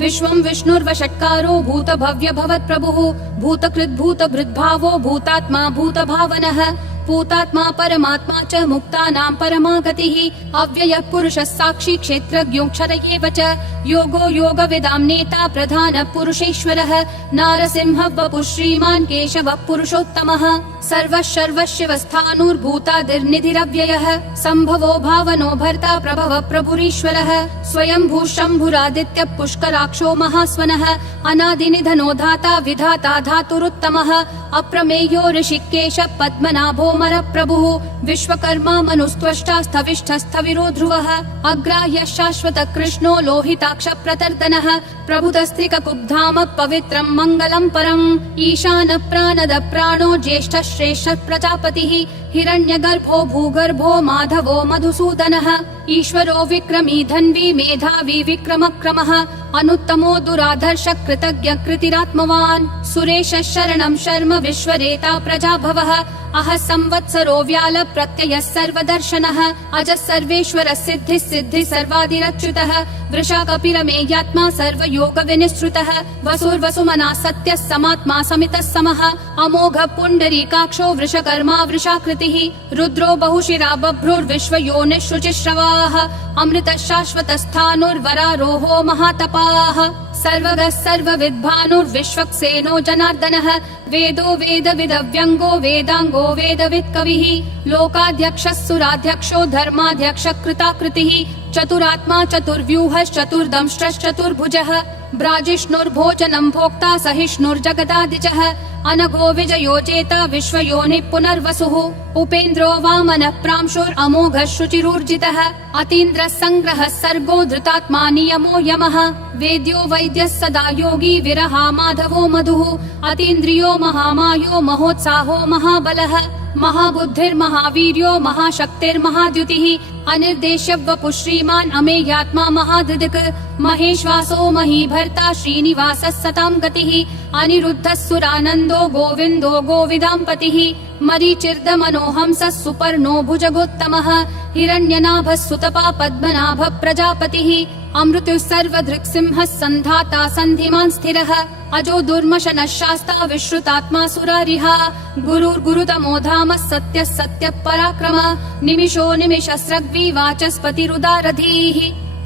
विश्वं विष्णुर्वषट्कारो भूतभव्य भवत्प्रभुः भूतकृद्भूतभृद्भावो भूतात्मा भूतभावनः भूतात्मा परमात्मा च मुक्तानां परमा गतिः अव्ययः पुरुषः साक्षी क्षेत्रज्ञोऽक्षर एव च योगो योगविदां नेता प्रधानः पुरुषेश्वरः नारसिंहः वपुः श्रीमान् केशवः पुरुषोत्तमः सर्वः सर्वशिवस्थाणुर्भूतादिर्निधिरव्ययः सम्भवो भावनो भर्ता प्रभवः प्रभुरीश्वरः स्वयंभू शम्भुरादित्यः पुष्कराक्षो महास्वनः अनादिनिधनो धाता विधाता धातुरुत्तमः अप्रमेयो ऋषिकेशः पद्मनाभो प्रभुः विश्वकर्मा मनुस्त्वष्टा स्थविष्ठस्थविरो ध्रुवः अग्राह्यः शाश्वत कृष्णो लोहिताक्ष प्रतर्दनः प्रभुतस्त्रिककुब्धाम पवित्रं मङ्गलं परम् ईशान प्राणद प्राणो ज्येष्ठः श्रेष्ठः प्रजापतिः हिरण्यगर्भो भूगर्भो माधवो मधुसूदनः ईश्वरो विक्रमी धन्वी मेधावी विक्रमक्रमः अनुत्तमो दुराधर्ष कृतज्ञ कृतिरात्मवान् सुरेशः शरणं शर्म विश्वरेता प्रजाभवः अह संवत्सरो व्याल प्रत्ययः सर्वदर्शनः अजः सर्वेश्वरः सिद्धिः सिद्धिः सर्वादिरच्युतः वृषा कपिरमेयात्मा सर्वयोग विनिश्रुतः वसुर्वसुमना सत्यः समात्मा समितः समः अमोघ पुण्डरीकाक्षो वृषकर्मा वृषाकृतिः रुद्रो बहुशिरा बभ्रुर्विश्वयोनिः शुचिश्रवाः अमृतः शाश्वतस्थाणुर्वरारोहो महातपाः सर्वगः सर्वविद्भानुर्विश्वक्सेनो जनार्दनः वेदो वेदविदव्यङ्गो वेदाङ्गो वेदवित् कविः लोकाध्यक्षः सुराध्यक्षो धर्माध्यक्षः कृताकृतिः चतुरात्मा चतुर्व्यूहश्चतुर्दंष्ट्रश्चतुर्भुजः ब्राजिष्णुर्भोजनं भोक्ता सहिष्णुर्जगदादिजः अनघो विजयो जेता विश्वयोनिः पुनर्वसुः उपेन्द्रो वामनः प्रांशुरमोघः शुचिरूर्जितः अतीन्द्रः सङ्ग्रहः सर्गो धृतात्मा नियमो यमः वेद्यो वैद्यः सदा योगी विरहा माधवो मधुः अतीन्द्रियो महामायो महोत्साहो महाबलः महाबुद्धिर्महावीर्यो महाशक्तिर्महाद्युतिः अनिर्देश्य वपुः श्रीमान् अमेयात्मा महाधृदिक् महेश्वासो महीभर्ता श्रीनिवासः सतां गतिः अनिरुद्धः सुरानन्दो गोविन्दो गोविदाम्पतिः मरीचिर्दमनोहंसः सुपर्णो भुजगोत्तमः हिरण्यनाभः सुतपा पद्मनाभः प्रजापतिः अमृतुः सर्वधृक्सिंहः सन्धाता सन्धिमान् स्थिरः अजो दुर्मशनः शास्ता विश्रुतात्मा सुरारिः गुरुर्गुरुतमो धामः सत्यः सत्यः पराक्रमः निमिषो निमिषस्रग्वी वाचस्पतिरुदारधीः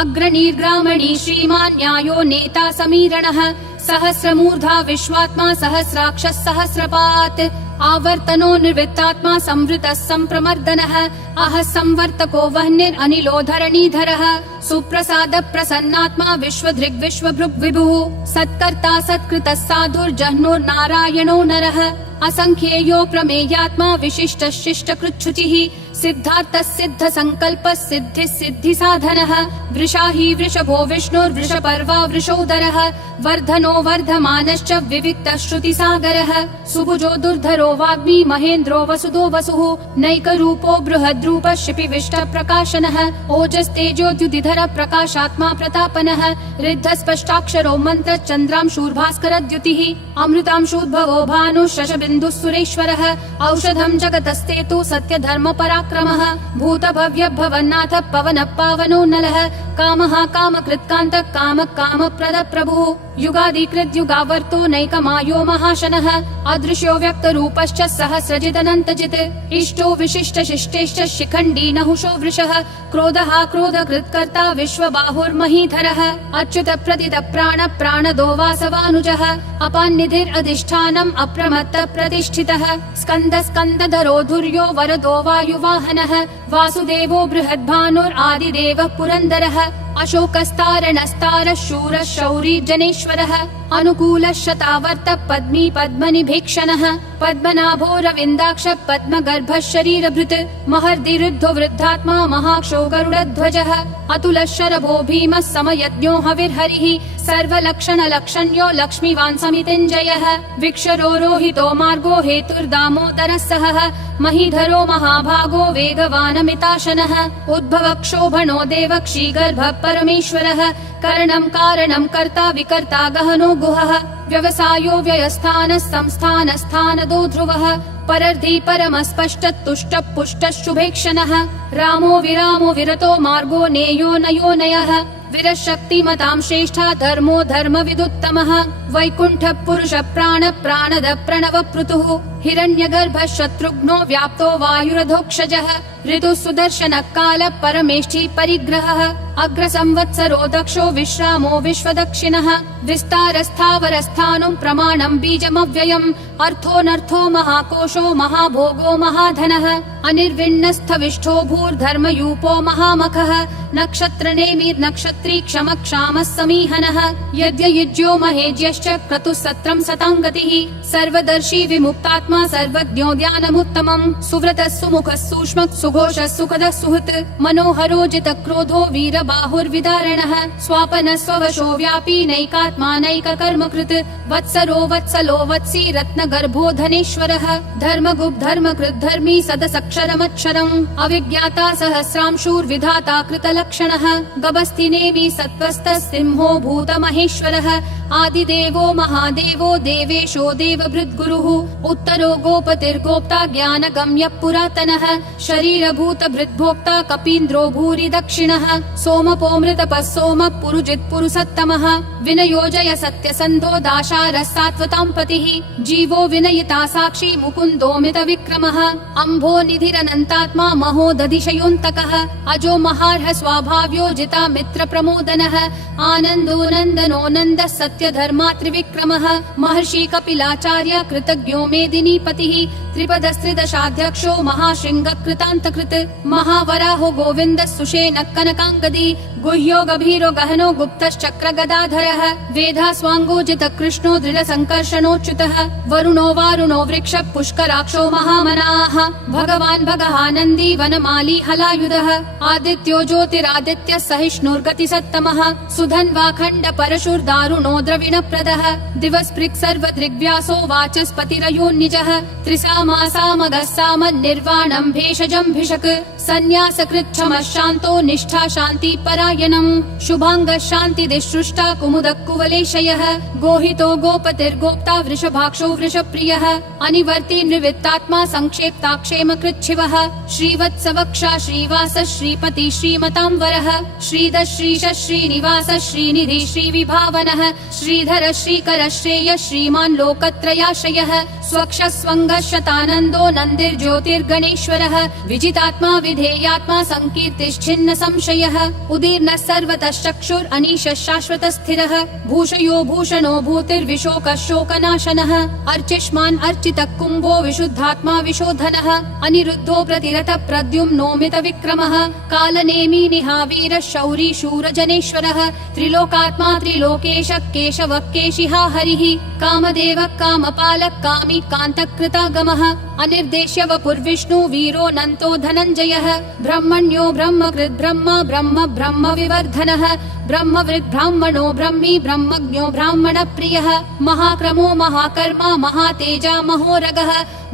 अग्रणीर्ग्रामणी श्रीमान् न्यायो नेता समीरणः सहस्रमूर्धा विश्वात्मा सहस्राक्षः सहस्रपात् आवर्तनो निर्वृत्तात्मा संवृतः सम्प्रमर्दनः अह संवर्तको वह्निरनिलो धरणीधरः सुप्रसाद प्रसन्नात्मा विश्वधृग् विश्वभृग् विभुः सत्कर्ता सत्कृतः साधुर्जह्नुर्नारायणो नरः असंख्येयो प्रमेयात्मा विशिष्ट शिष्ट कृच्छुचिः सिद्धार्थः सिद्ध संकल्पः सिद्धिः सिद्धि साधनः वृषाही वृषभो विष्णुर्वृषपर्वा वृषोदरः वर्धनो वर्धमानश्च विविक्तः श्रुतिसागरः सुभुजो दुर्धरो वाग्मी महेन्द्रो वसुदो वसुः नैकरूपो बृहद्रूपः शिपिविष्ट प्रकाशनः ओजस्तेजोद्युतिधर प्रकाशात्मा प्रतापनः रिद्धः स्पष्टाक्षरो मन्त्र चन्द्रांशूर्भास्करद्युतिः अमृतांशूद्भवो भानुः शशबिन्दुः सुरेश्वरः औषधं जगतस्तेतु सत्यधर्म पराक्रमः भूतभव्य भवन्नाथ पवनः पावनो नलः कामः कामकृत्कान्तः कामः कामप्रद प्रभुः युगादिकृत् युगावर्तो नैकमायो महाशनः अदृश्यो व्यक्तरूपश्च सहस्रजिदनन्तजित् इष्टो विशिष्ट शिष्टेश्च शिखण्डी नहुषो वृषः क्रोधः क्रोधकृत्कर्ता विश्वबाहुर्महीधरः अच्युत प्रदित प्राण प्राणदो वासवानुजः अपान्निधिरधिष्ठानम् अप्रमत्त प्रतिष्ठितः स्कन्द स्कन्दधरो धुर्यो वरदो वायुवाहनः वासुदेवो बृहद्भानुरादिदेवः पुरन्दरः अशोकस्तारणस्तारः शूरः शौरी जनेश्वरः अनुकूलः शतावर्त पद्मी पद्मनिभीक्षणः पद्मनाभो रविन्दाक्ष पद्मगर्भः शरीरभृत् महर्दिरुद्धो वृद्धात्मा महाक्षो गरुडध्वजः अतुलः शरभो भीमः समयज्ञो हविर्हरिः सर्वलक्षणलक्षण्यो लक्ष्मीवान् समितिञ्जयः विक्षरो रोहितो मार्गो हेतुर्दामोदरः सहः महीधरो महाभागो वेगवानमिताशनः उद्भवक्षोभणो देवक्षीगर्भ परमेश्वरः करणं कारणं कर्ता विकर्ता गहनो गुहः व्यवसायो व्ययस्थानः संस्थानस्थानदो ध्रुवः परर्धि परमस्पष्टः तुष्टः पुष्टः शुभेक्षणः रामो विरामो विरतो मार्गो नेयो नयो नयः विरशक्तिमतां श्रेष्ठा धर्मो धर्मविदुत्तमः वैकुण्ठः पुरुष प्राण प्राणद प्रणव पृथुः हिरण्यगर्भः शत्रुघ्नो व्याप्तो वायुरधोक्षजः ऋतुः सुदर्शनः कालः परमेष्ठी परिग्रहः अग्रसंवत्सरो दक्षो विश्रामो विश्वदक्षिणः विस्तारस्थावरस्थानं प्रमाणं बीजमव्ययम् अर्थोऽनर्थो महाकोशो महाभोगो महाधनः अनिर्विण्णस्थविष्ठो भूर्धर्मयूपो महामखः नक्षत्रनेमिर्नक्षत्री क्षमक्षामः समीहनः यद्ययुज्यो महेज्यश्च क्रतुः सत्रं सताङ्गतिः सर्वदर्शी विमुक्तात्मा सर्वज्ञो ज्ञानमुत्तमम् सुव्रतः सुमुखः सूक्ष्मः सुघोषः सुखदः सुहृत् मनोहरो जितक्रोधो वीरबाहुर्विदारणः स्वापनः स्ववशो व्यापी नैकात्मा नैककर्मकृत् वत्सरो वत्सलो वत्सी रत्नगर्भो धनेश्वरः धर्मगुप् धर्मकृत् धर्मी सदसक्षरमक्षरम् अविज्ञाता सहस्रांशूर्विधाता कृतलक्षणः गभस्तिनेमि सत्त्वस्तः सिंहो भूतमहेश्वरः आदिदेवो महादेवो देवेशो देवभृद्गुरुः उत्तरो गोपतिर्गोप्ता ज्ञानगम्यः पुरातनः शरीरभूतभृद्भोक्ता कपीन्द्रो भूरि दक्षिणः सोमपोऽमृतपः सोमः पुरुजित् पुरुषोत्तमः विनयोजय सत्यसन्धो दाशारः सात्वतां पतिः जीवो विनयिता साक्षी मुकुन्दोऽमित विक्रमः अम्भो निधिरनन्तात्मा महोदधिशयोऽन्तकः अजो महार्ह स्वाभाव्यो जिता मित्र प्रमोदनः आनन्दो नन्दनो नन्दः सत्यधर्मा त्रिविक्रमः महर्षि कपिलाचार्य कृतज्ञो मेदिनीपतिः त्रिपदस्त्रिदशाध्यक्षो महाशृङ्ग कृतान्तकृत् महावराहो गोविन्दः सुषेणः कनकाङ्गदी गुह्यो गभीरो गहनो गुप्तश्चक्र गदाधरः वेधास्वाङ्गोजित कृष्णो दृढसङ्कर्षणोच्युतः वरुणो वारुणो वृक्ष पुष्कराक्षो महामनाः भगवान् भगहानन्दी वनमाली हलायुधः आदित्यो ज्योतिरादित्यः सहिष्णुर्गतिसत्तमः सुधन्वाखण्ड परशुर्दारुणो द्रविणप्रदः दिवस्पृक् सर्वदृग्व्यासो वाचस्पतिरयोन्निजः त्रिसामासामगः सामन्निर्वाणं भेषजं भिषक् सन्न्यासकृच्छमः शान्तो निष्ठा शान्ति परायणम् शुभाङ्गः शान्तिदिसृष्टा कुमुदः कुवलेशयः गोहितो गोपतिर्गोप्ता वृषभाक्षो वृषप्रियः अनिवर्ति निवृत्तात्मा संक्षेप्ता क्षेमकृच्छिवः श्रीवत्सवक्षा श्रीवास श्रीपति श्रीमतां वरः श्रीधः श्रीश श्रीनिवास श्रीनिधि श्रीविभावनः श्रीधर श्रीकर श्रेय श्रीमान् लोकत्रयाश्रयः स्वक्ष स्वङ्गः शतानन्दो नन्दिर्ज्योतिर्गणेश्वरः विजितात्मा विधेयात्मा संकीर्तिश्छिन्न संशयः उदीर्णः सर्वतः चक्षुर् अनीशः शाश्वतः स्थिरः भूषयो भूषणो भूतिर्विशोकः शोकनाशनः अर्चिष्मान् अर्चितः कुम्भो विशुद्धात्मा विशोधनः अनिरुद्धो प्रतिरतः प्रद्युम्नोमित विक्रमः कालनेमी निहावीरः शौरी शूरजनेश्वरः त्रिलोकात्मा त्रिलोकेशः केशवः केशिहा हरिः कामदेवः कामपालः कामी कान्तकृतागमः अनिर्देश्य वपुर्विष्णु वीरो नन्तो धनञ्जयः ब्रह्मण्यो ब्रह्मकृत् ब्रह्म ब्रह्म ब्रह्म विवर्धनः ब्रह्मवृद् ब्राह्मणो ब्रह्मी ब्रह्मज्ञो ब्राह्मण प्रियः महाक्रमो महाकर्मा महातेजा महोरगः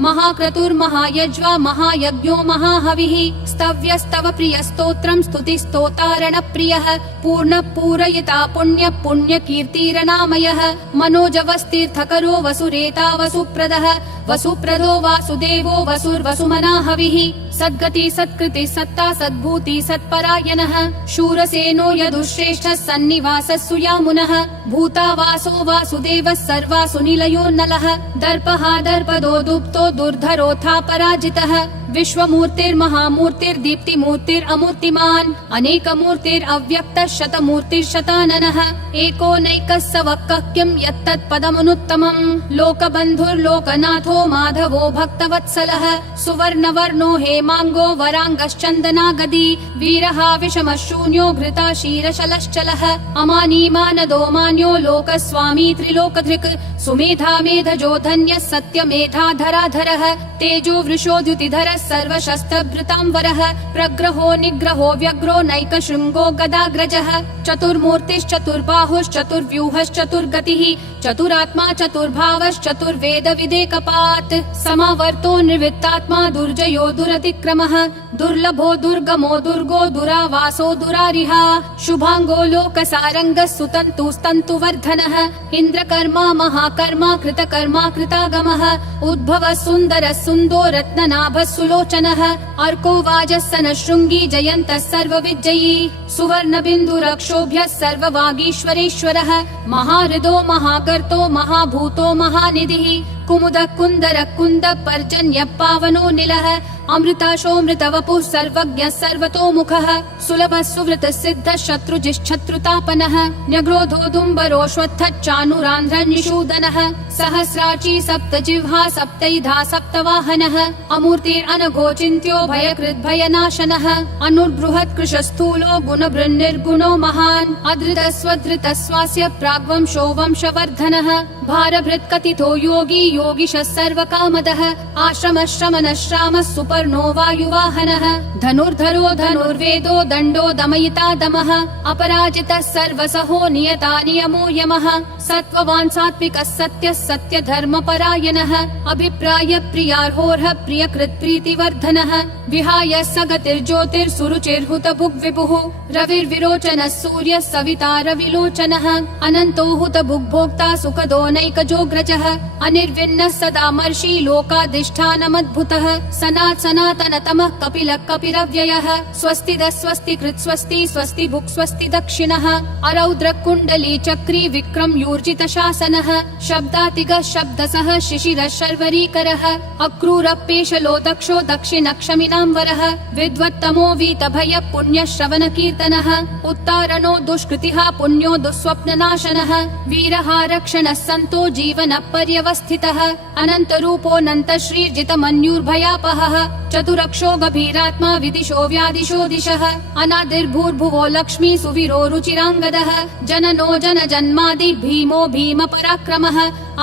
महाक्रतुर्महायज्वा महायज्ञो महाहविः स्तव्यस्तव प्रियस्तोत्रं स्तुतिस्तोतारण प्रियः पूर्ण पूरयिता पुण्य पुण्यकीर्तिरनामयः मनोजवस्तीर्थकरो वसुरेता वसुप्रदः वसुप्रदो वासुदेवो वसुर्वसुमनाहविः सद्गति सत्कृति सत्ता सद्भूति सत्परायणः शूरसेनो यदुश्रेष्ठः सन्निवासः सुयामुनः भूतावासो वासुदेवः सर्वासु निलयो नलः दर्पहा दर्पदो दुप्तो दुर्धरोऽथा पराजितः विश्वमूर्तिर्महामूर्तिर्दीप्तिमूर्तिरमूर्तिमान् अनेकमूर्तिरव्यक्तः शतमूर्तिर्शताननः एकोनैकः स वक्कः किं यत्तत्पदमनुत्तमम् लोकबन्धुर्लोकनाथो माधवो भक्तवत्सलः सुवर्णवर्णो हेमाङ्गो वराङ्गश्चन्दनागदी वीरः विषमः शून्यो घृता शीरशलश्चलः अमानीमानदो मान्यो लोकस्वामी त्रिलोकधृक् सुमेधा मेधजो धन्यः सत्यमेधाधराधरः तेजो वृषोद्युतिधरः सर्वशस्त्रभृतांवरः प्रग्रहो निग्रहो व्यग्रो नैकशृङ्गो गदाग्रजः चतुर्मूर्तिश्चतुर्बाहुश्चतुर्व्यूहश्चतुर्गतिः चतुरात्मा चतुर्भावश्चतुर्वेद विदेकपात् समावर्तो निवृत्तात्मा दुर्जयो दुरतिक्रमः दुर्लभो दुर्गमो दुर्गो दुरावासो दुरारिहा शुभांगो लोकसारंगः सुतन्तुस्तन्तुवर्धनः इन्द्रकर्मा महाकर्मा कृतकर्मा कृतागमः उद्भवः सुन्दरः सुन्दो रत्ननाभः सुलोचनः अर्को वाजस्सनः शृङ्गी जयन्तः सर्वविजयी सुवर्णबिन्दुरक्षोभ्यः सर्ववागीश्वरेश्वरः महाहृदो महागर्तो महाभूतो महानिधिः कुमुदः कुन्दरः कुन्दः पर्जन्यः पावनो निलः अमृताशोऽमृतवपुः सर्वज्ञः सर्वतोमुखः सुलभः सुवृतः सिद्धः शत्रुजिश्शत्रुतापनः न्यग्रोधोदुम्बरोऽश्वत्थः चानुरान्ध्रः निषूदनः सहस्राची सप्तजिह्वा सप्तैधा सप्तवाहनः अमूर्तिरनघोचिन्त्यो भयकृद्भयनाशनः अनुर्बृहत् कृशस्थूलो गुणभृन्निर्गुणो महान् अधृतस्वधृतः स्वास्य प्राग्वंशो वंशवर्धनः भारभृत्कथितो योगी योगिशः सर्वकामदः आश्रमः श्रमणः श्रामः सुपर्णो वायुवाहनः धनुर्धरो धनुर्वेदो दण्डो दमयिता दमः अपराजितः सर्वसहो नियता नियमो यमः सत्त्ववान् सात्विकः सत्यः सत्यधर्मपरायणः अभिप्राय प्रियार्होर्ह प्रियकृत् प्रीतिवर्धनः विहाय सगतिर्ज्योतिर्सुरुचिर्हुतभुग् विभुः रविर्विरोचनः सूर्यः सविता रविलोचनः अनन्तो हुतभुग्भोक्ता सुखदो नैकजोग्रजः अनिर्विण्णः सदामर्षि लोकाधिष्ठानमद्भुतः सनातनतमः कपिलः कपिरव्ययः स्वस्तिदः स्वस्तिकृत् स्वस्ति स्वस्ति भुक् स्वस्ति दक्षिणः अरौद्र कुण्डली चक्री विक्रम यूर्जित शासनः शब्दातिगः शब्दसः शिशिरः शर्वरीकरः अक्रूरपेशलो दक्षो दक्षिणक्षमिनाम्बरः विद्वत्तमो वीतभय पुण्यः श्रवण कीर्तनः उत्तारणो दुष्कृतिः पुण्यो दुःस्वप्ननाशनः वीरः रक्षणः सन्तो जीवनः पर्यवस्थितः अनन्तरूपोऽनन्त श्रीर्जितमन्युर्भयापहः चतुरक्षो गभीरात्मा विदिशो व्यादिशो दिशः अनादिर्भूर्भुवो लक्ष्मी सुवीरो रुचिराङ्गदः जननो जनजन्मादि भीमो भीम पराक्रमः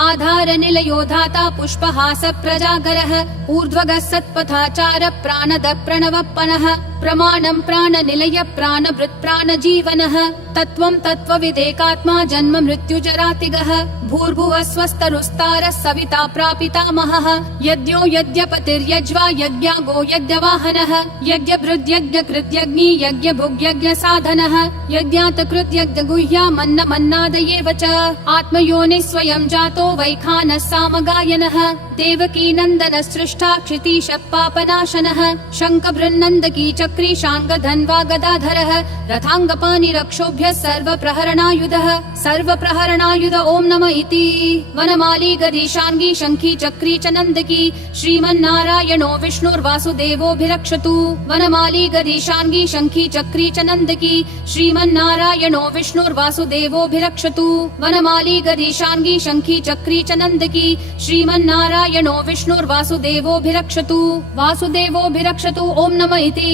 आधार निलयो धाता पुष्पहास प्रजागरः ऊर्ध्वगः सत्पथाचार प्राणद प्रणवप्पनः प्रमाणं प्राणनिलय प्राणभृत् प्राणजीवनः तत्त्वं तत्त्वविदेकात्मा जन्म मृत्युजरातिगः भूर्भुवः स्वस्तरुस्तारः सविता प्रापितामहः यज्ञो यज्ञपतिर्यज्वा यज्ञागो यज्ञवाहनः यज्ञभृद्यज्ञकृत्यग्नि यज्ञभुग्यज्ञसाधनः यज्ञातकृत्यज्ञगुह्यामन्नमन्नादयेव च आत्मयोनिः स्वयं जातो वैखानः सामगायनः देवकी नन्दनः सृष्टा क्षितीशः पापनाशनः शङ्खभृन्नन्दकी चक्री शाङ्गधन्वा गदाधरः रथाङ्गपाणिरक्षोभ्यः सर्वप्रहरणायुधः सर्वप्रहरणायुध ॐ नमः इति वनमाली गदीशाङ्गी शङ्खी चक्री च नन्दकी श्रीमन्नारायणो विष्णुर्वासुदेवोऽभिरक्षतु वनमाली गदीशाङ्गी शङ्खी चक्री च नन्दकी श्रीमन्नारायणो विष्णुर्वासुदेवोऽभिरक्षतु वनमाली गदीशाङ्गी शङ्खी चक्री च नन्दकी श्रीमन्नारायणो विष्णुर्वासुदेवोऽभिरक्षतु वासुदेवोऽभिरक्षतु ॐ नमः इति।